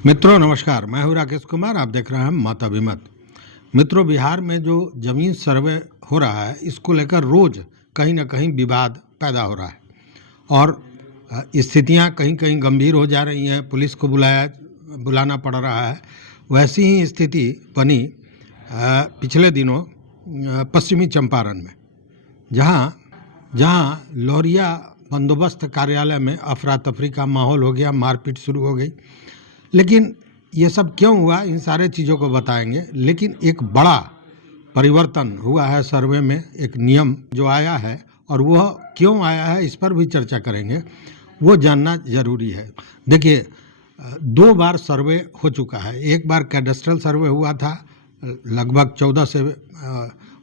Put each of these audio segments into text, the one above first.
मित्रों नमस्कार, मैं हूं राकेश कुमार। आप देख रहे हैं मत अभिमत। मित्रों, बिहार में जो जमीन सर्वे हो रहा है, इसको लेकर रोज कहीं ना कहीं विवाद पैदा हो रहा है और स्थितियां कहीं कहीं गंभीर हो जा रही हैं। पुलिस को बुलाना पड़ रहा है। वैसी ही स्थिति बनी पिछले दिनों पश्चिमी चंपारण में, जहां जहां लौरिया बंदोबस्त कार्यालय में अफरा तफरी का माहौल हो गया, मारपीट शुरू हो गई। लेकिन ये सब क्यों हुआ, इन सारे चीज़ों को बताएंगे। लेकिन एक बड़ा परिवर्तन हुआ है सर्वे में, एक नियम जो आया है और वह क्यों आया है इस पर भी चर्चा करेंगे, वो जानना जरूरी है। देखिए, 2 बार सर्वे हो चुका है। एक बार कैडेस्ट्रल सर्वे हुआ था लगभग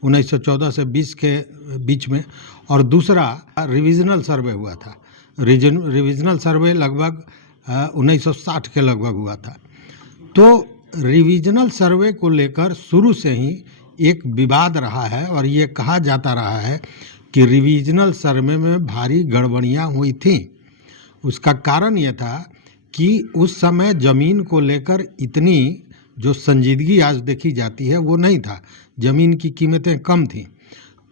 1914 से 20 के बीच में, और दूसरा रिविजनल सर्वे हुआ था। रिविजनल सर्वे लगभग 1960 के लगभग हुआ था। तो रिविजनल सर्वे को लेकर शुरू से ही एक विवाद रहा है और ये कहा जाता रहा है कि रिविजनल सर्वे में भारी गड़बड़ियां हुई थीं। उसका कारण ये था कि उस समय ज़मीन को लेकर इतनी जो संजीदगी आज देखी जाती है वो नहीं था। ज़मीन की कीमतें कम थीं।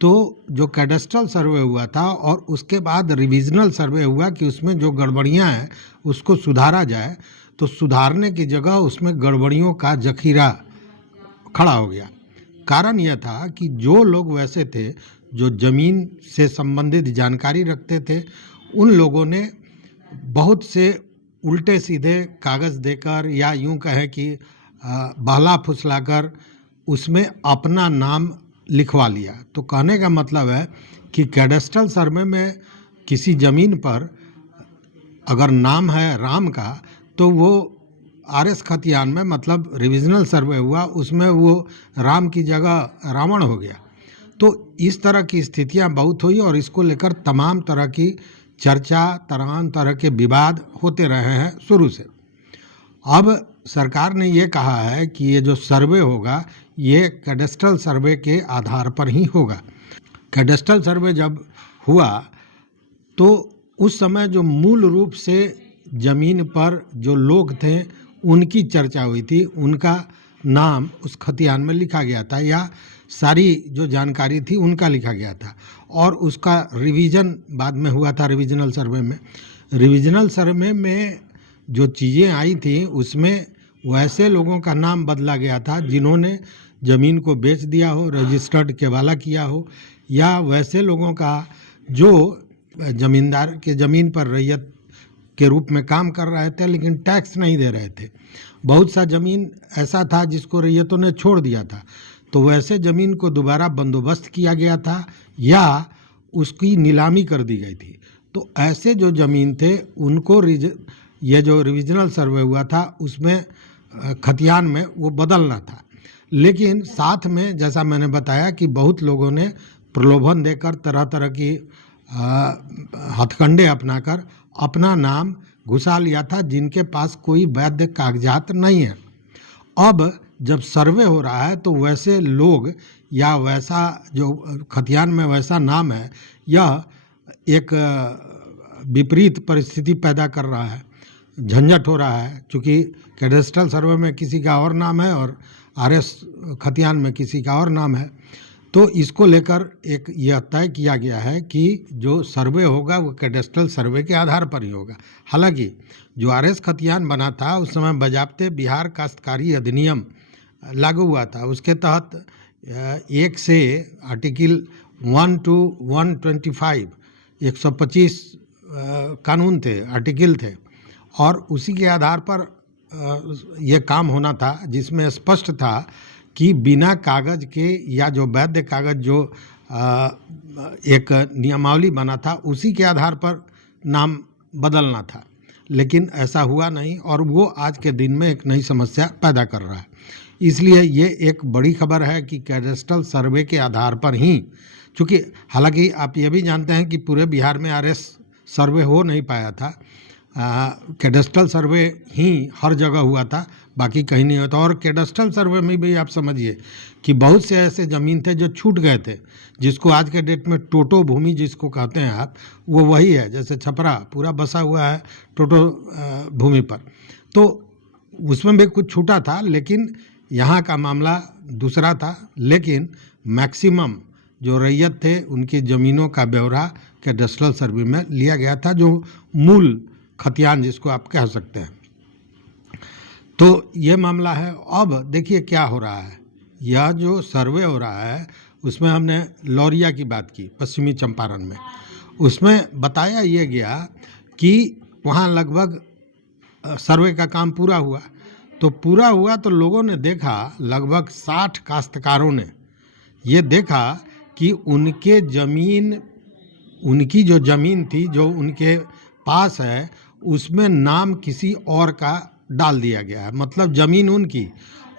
तो जो कैडेस्ट्रल सर्वे हुआ था और उसके बाद रिविजनल सर्वे हुआ कि उसमें जो गड़बड़ियां हैं उसको सुधारा जाए, तो सुधारने की जगह उसमें गड़बड़ियों का जखीरा खड़ा हो गया। कारण यह था कि जो लोग वैसे थे जो ज़मीन से संबंधित जानकारी रखते थे, उन लोगों ने बहुत से उल्टे सीधे कागज़ देकर या यूं कहें कि बहला फुसलाकर उसमें अपना नाम लिखवा लिया। तो कहने का मतलब है कि कैडेस्ट्रल सर्वे में किसी ज़मीन पर अगर नाम है राम का, तो वो आरएस खतियान में, मतलब रिविजनल सर्वे हुआ, उसमें वो राम की जगह रावण हो गया। तो इस तरह की स्थितियां बहुत हुई और इसको लेकर तमाम तरह की चर्चा, तमाम तरह के विवाद होते रहे हैं शुरू से। अब सरकार ने ये कहा है कि ये जो सर्वे होगा ये कैडेस्ट्रल सर्वे के आधार पर ही होगा। कैडेस्ट्रल सर्वे जब हुआ तो उस समय जो मूल रूप से ज़मीन पर जो लोग थे उनकी चर्चा हुई थी, उनका नाम उस खतियान में लिखा गया था या सारी जो जानकारी थी उनका लिखा गया था, और उसका रिवीजन बाद में हुआ था रिविजनल सर्वे में। रिविजनल सर्वे में जो चीज़ें आई थी उसमें वैसे लोगों का नाम बदला गया था जिन्होंने ज़मीन को बेच दिया हो, रजिस्टर्ड केवाला किया हो, या वैसे लोगों का जो ज़मींदार के ज़मीन पर रैयत के रूप में काम कर रहे थे लेकिन टैक्स नहीं दे रहे थे। बहुत सा ज़मीन ऐसा था जिसको रैयतों ने छोड़ दिया था, तो वैसे ज़मीन को दोबारा बंदोबस्त किया गया था या उसकी नीलामी कर दी गई थी। तो ऐसे जो ज़मीन थे उनको ये जो रिविजनल सर्वे हुआ था उसमें खतियान में वो बदलना था। लेकिन साथ में जैसा मैंने बताया कि बहुत लोगों ने प्रलोभन देकर, तरह तरह की हथकंडे अपनाकर अपना नाम घुसा लिया था जिनके पास कोई वैध कागजात नहीं है। अब जब सर्वे हो रहा है तो वैसे लोग या वैसा जो खतियान में वैसा नाम है, यह एक विपरीत परिस्थिति पैदा कर रहा है, झंझट हो रहा है। चूँकि कैडेस्ट्रल सर्वे में किसी का और नाम है और आरएस खतियान में किसी का और नाम है, तो इसको लेकर एक यह तय किया गया है कि जो सर्वे होगा वो कैडेस्ट्रल सर्वे के आधार पर ही होगा। हालांकि जो आरएस खतियान बना था उस समय बजाबते बिहार काश्तकारी अधिनियम लागू हुआ था। उसके तहत 1 से आर्टिकल 1 to 125 125 कानून थे, आर्टिकल थे, और उसी के आधार पर ये काम होना था, जिसमें स्पष्ट था कि बिना कागज़ के या जो वैध कागज़ जो एक नियमावली बना था उसी के आधार पर नाम बदलना था। लेकिन ऐसा हुआ नहीं और वो आज के दिन में एक नई समस्या पैदा कर रहा है। इसलिए ये एक बड़ी खबर है कि कैडेस्ट्रल सर्वे के आधार पर ही, चूँकि हालांकि आप ये भी जानते हैं कि पूरे बिहार में आरएस सर्वे हो नहीं पाया था, कैडेस्ट्रल सर्वे ही हर जगह हुआ था, बाकी कहीं नहीं होता। और कैडेस्ट्रल सर्वे में भी आप समझिए कि बहुत से ऐसे ज़मीन थे जो छूट गए थे, जिसको आज के डेट में टोटो भूमि जिसको कहते हैं आप, वो वही है। जैसे छपरा पूरा बसा हुआ है टोटो भूमि पर, तो उसमें भी कुछ छूटा था, लेकिन यहाँ का मामला दूसरा था। लेकिन मैक्सिमम जो रैयत थे उनकी ज़मीनों का ब्यौरा कैडेस्ट्रल सर्वे में लिया गया था, जो मूल खतियान जिसको आप कह सकते हैं। तो ये मामला है। अब देखिए क्या हो रहा है। यह जो सर्वे हो रहा है उसमें हमने लौरिया की बात की, पश्चिमी चंपारण में। उसमें बताया ये गया कि वहाँ लगभग सर्वे का काम पूरा हुआ। तो पूरा हुआ तो लोगों ने देखा, लगभग 60 काश्तकारों ने ये देखा कि उनकी जो ज़मीन थी, जो उनके पास है, उसमें नाम किसी और का डाल दिया गया है। मतलब ज़मीन उनकी,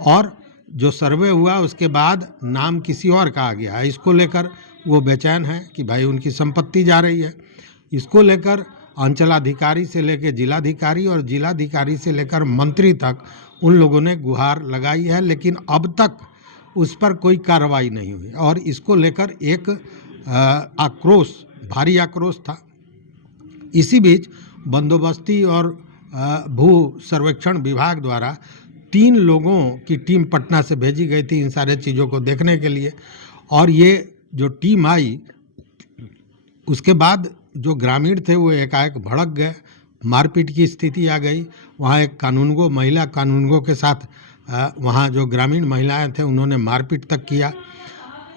और जो सर्वे हुआ उसके बाद नाम किसी और का आ गया है। इसको लेकर वो बेचैन है कि भाई उनकी संपत्ति जा रही है। इसको लेकर अंचलाधिकारी से लेकर जिलाधिकारी और जिलाधिकारी से लेकर मंत्री तक उन लोगों ने गुहार लगाई है, लेकिन अब तक उस पर कोई कार्रवाई नहीं हुई। और इसको लेकर एक आक्रोश, भारी आक्रोश था। इसी बीच बंदोबस्ती और भू सर्वेक्षण विभाग द्वारा 3 लोगों की टीम पटना से भेजी गई थी इन सारे चीज़ों को देखने के लिए। और ये जो टीम आई, उसके बाद जो ग्रामीण थे वो एकाएक भड़क गए, मारपीट की स्थिति आ गई। वहाँ एक कानूनगो, महिला कानूनगो के साथ वहाँ जो ग्रामीण महिलाएं थे उन्होंने मारपीट तक किया।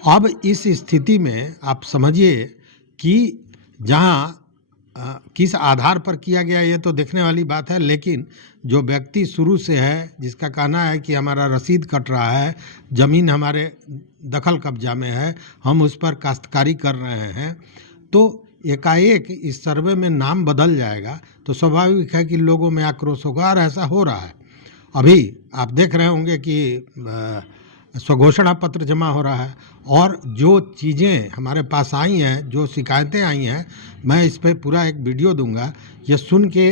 अब इस स्थिति में आप समझिए कि जहाँ किस आधार पर किया गया ये तो देखने वाली बात है, लेकिन जो व्यक्ति शुरू से है, जिसका कहना है कि हमारा रसीद कट रहा है, ज़मीन हमारे दखल कब्जा में है, हम उस पर काश्तकारी कर रहे हैं, तो एकाएक इस सर्वे में नाम बदल जाएगा तो स्वाभाविक है कि लोगों में आक्रोश होगा। और ऐसा हो रहा है। अभी आप देख रहे होंगे कि स्वघोषणा पत्र जमा हो रहा है, और जो चीज़ें हमारे पास आई हैं, जो शिकायतें आई हैं, मैं इस पर पूरा एक वीडियो दूंगा। ये सुन के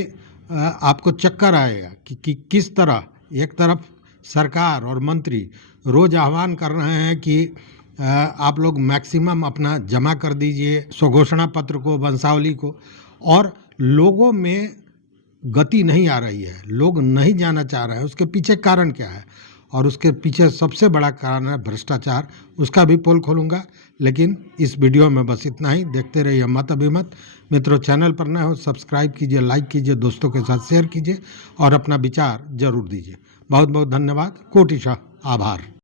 आपको चक्कर आएगा कि किस तरह एक तरफ सरकार और मंत्री रोज़ आह्वान कर रहे हैं कि आप लोग मैक्सिमम अपना जमा कर दीजिए स्वघोषणा पत्र को, वंशावली को, और लोगों में गति नहीं आ रही है, लोग नहीं जाना चाह रहे हैं। उसके पीछे कारण क्या है? और उसके पीछे सबसे बड़ा कारण है भ्रष्टाचार। उसका भी पोल खोलूँगा, लेकिन इस वीडियो में बस इतना ही। देखते रहिए मत अभिमत। मित्रों, चैनल पर नए हो सब्सक्राइब कीजिए, लाइक कीजिए, दोस्तों के साथ शेयर कीजिए और अपना विचार जरूर दीजिए। बहुत बहुत धन्यवाद, कोटिशः आभार।